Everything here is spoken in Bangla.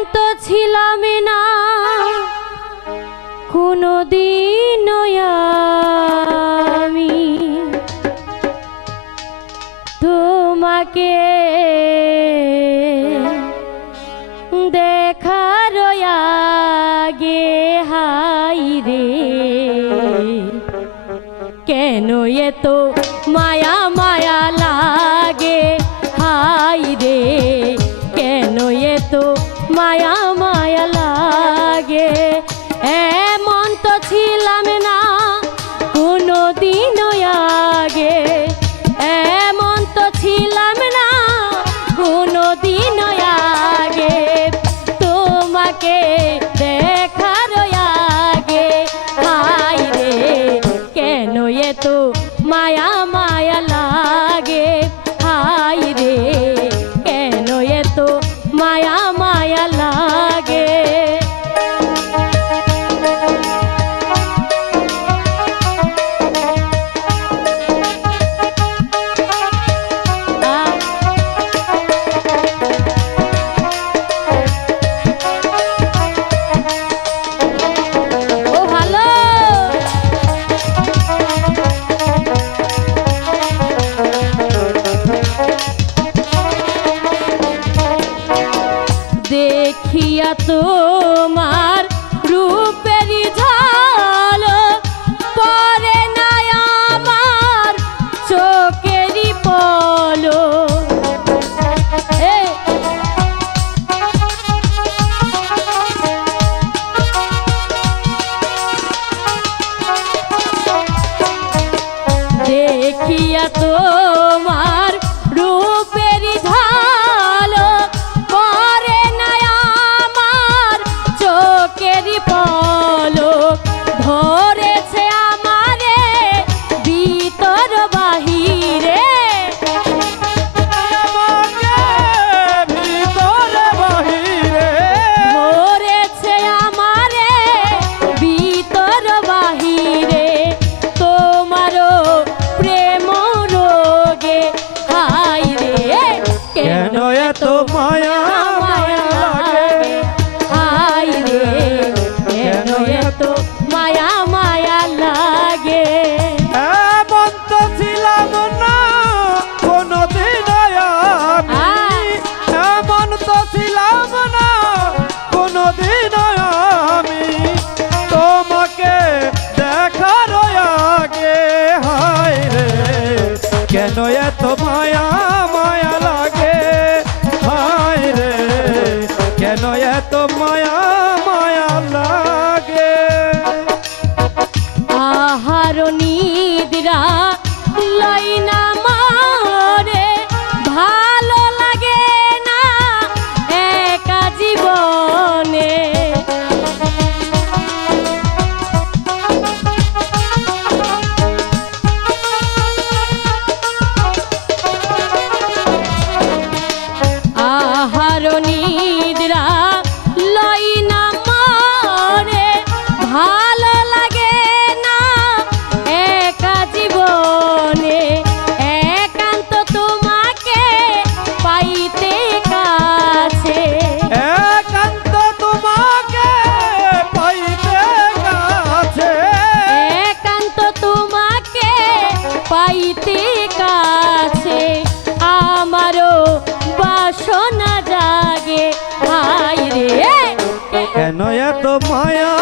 শান্ত ছিলাম না। কোনদিন আমি তোমাকে দেখার আগে হাই রে কেন এত মায়া 呃 এত মায়া মায়া লা হইতে কাছে আমারও বাসনা জাগে। হাই রে। কেন এত মায়া?